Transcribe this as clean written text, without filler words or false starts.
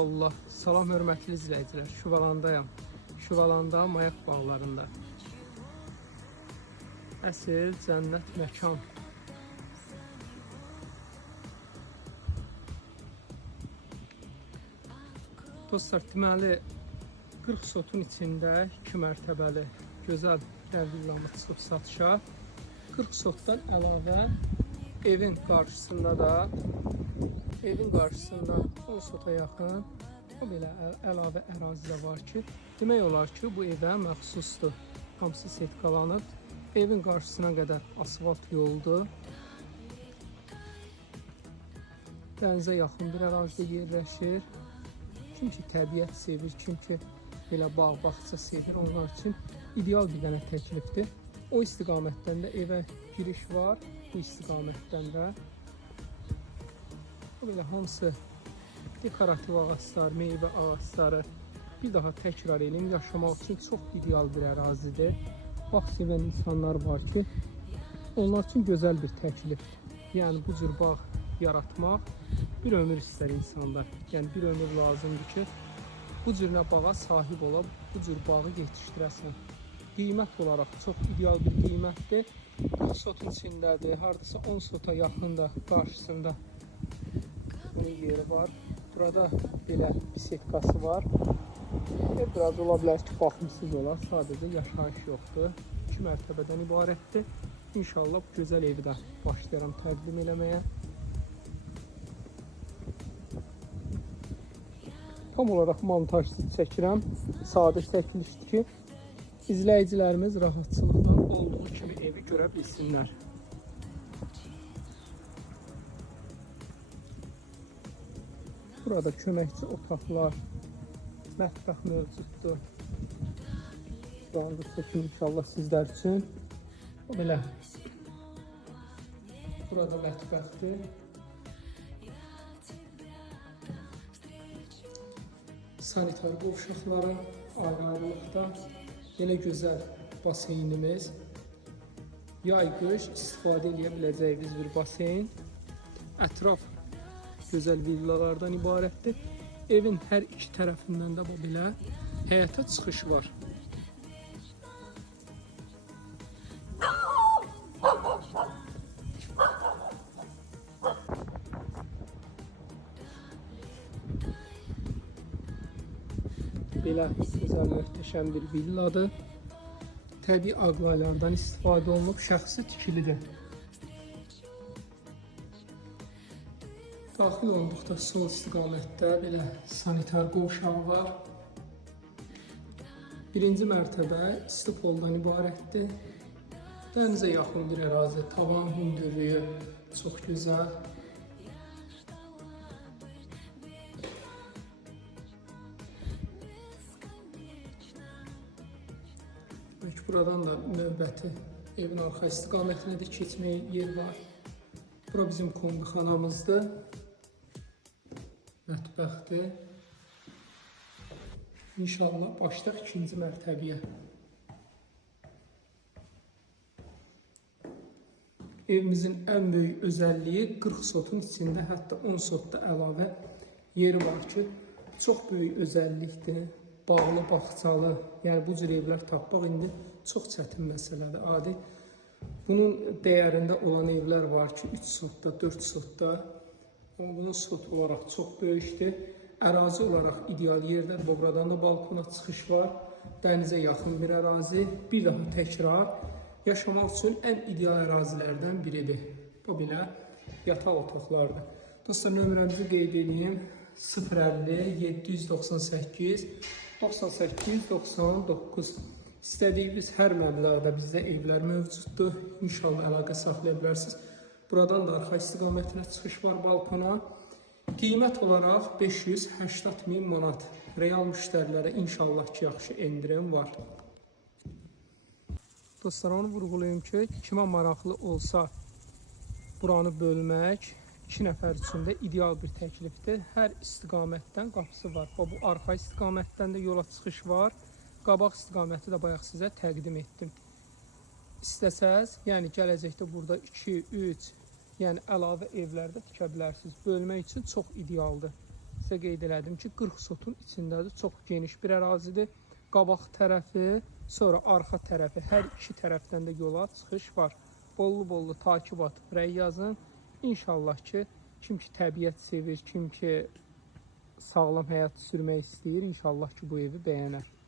Allah, salam hörmətli izləyicilər. Şuvalandayam. Şuvalanda Mayak bağlarında. Əsl cənnət məkan. Dostlar, deməli 40 sotun içində 2 mərtəbəli gözəl villamız çıxıb satışa. 40 sotdan əlavə evin qarşısında 10 sota yaxın o belə əlavə ərazi də var ki, demək olar ki, bu evə məxsusdur. Hamısı setkalanıb. Evin qarşısına qədər asfalt yoldur. Dənizə yaxın bir ərazidə yerləşir. Kim ki təbiət sevir, kim ki belə bağ-bağça sevir, onlar üçün ideal bir dənə təklifdir. O istiqamətdən də evə giriş var, bu istiqamətdən də. O belə hamısı dekorativ ağaçlar, meyvə ağaçları. Bir daha təkrar edeyim, yaşamaq üçün çox ideal bir ərazidir. Bağ sevən insanlar var ki, onlar üçün gözəl bir təklifdir. Yəni bu cür bağ yaratmaq bir ömür istər insanlar. Yəni bir ömür lazımdır ki, bu cür bağa sahib olub, bu cür bağı yetişdirəsən. Qiymət olaraq çox ideal bir qiymətdir. 40 sotun içindədir, hardasa 10 sota yaxında qarşısında bunun yeri var. Burada belə bisetkası var. Biraz ola bilər ki, baxımsız olar, sadəcə yaşayış yoxdur. 2 mərtəbədən ibarətdir. İnşallah bu gözəl evi də başlayıram təqdim eləməyə. Tam olaraq montajsız çəkirəm. Sadə çəkilişdir ki, izləyicilərimiz rahatçılıqla olduğu kimi evi görə bilsinlər. Burada köməkçi otaqlar, mətbəx mövcuddur. Şuranı da çəkim inşallah sizlər üçün. O belə. Burada mətbəxdir. Sanitar qovşaqları ayrı-ayrılıqda. Belə gözəl baseynimiz. Yay-qış istifadə edə biləcəyiniz bir baseyn. Ətraf gözəl villalardan ibarətdir. Evin hər iki tərəfindən də belə həyata çıxış var. Belə gözəl, möhtəşəm bir villadır. Təbii ağlaylardan istifadə olunub, şəxsi tikilidir. Daxil olduqda sol istiqamətdə belə sanitar qovşağı var. Birinci mərtəbə isti poldan ibarətdir. Dənizə yaxın bir ərazi, tavan hündürlüyü çox gözəl. Buradan da növbəti evin arxa istiqamətinə də keçməyə yer var. Bura bizim kombixanamızdır. Mətbəxdir. İnşallah başlayaq ikinci mərtəbəyə. Evimizin ən böyük özəlliyi 40 sotun içində, hətta 10 sotda əlavə yeri var ki, çox böyük özəllikdir. Bağlı, bağçalı, yəni bu cür evlər tapmaq indi çox çətin məsələdir, adi. Bunun dəyərində olan evlər var ki, 3 sotda, 4 sotda. Bunun sot olaraq çox böyükdür. Ərazi olaraq ideal yerlər və buradan da balkona çıxış var. Dənizə yaxın bir ərazi. Bir daha təkrar, yaşamaq üçün ən ideal ərazilərdən biridir. Bu belə yataq otaqlardır. Dostlar, nömrəmizi qeyd edeyim. 050 798 98 99. İstədiyiniz hər məbləğdə bizdə evlər mövcuddur. İnşallah əlaqə saxlaya bilərsiniz. Buradan da arxa istiqamətinə çıxış var balkona. Qiymət olaraq 580.000 manat. Real müştərilərə inşallah ki, yaxşı endirim var. Dostlar, onu vurğulayım ki, kimə maraqlı olsa buranı bölmək 2 nəfər üçün də ideal bir təklifdir. Hər istiqamətdən qapısı var. Bu arxa istiqamətdən də yola çıxış var. Qabaq istiqaməti də bayaq sizə təqdim etdim. İstəsəz, yəni gələcəkdə burada 2, 3, yəni əlavə evlərdə tikə bilərsiniz. Bölmək üçün çox idealdır. sizə qeyd elədim ki, 40 sotun içindədir. Çox geniş bir ərazidir. Qabaq tərəfi, sonra arxa tərəfi, hər iki tərəfdən də yola çıxış var. Bollu takib atıb rəy yazın. İnşallah ki, kim ki təbiət sevir, kim ki sağlam həyat sürmək istəyir, inşallah ki bu evi bəyənər.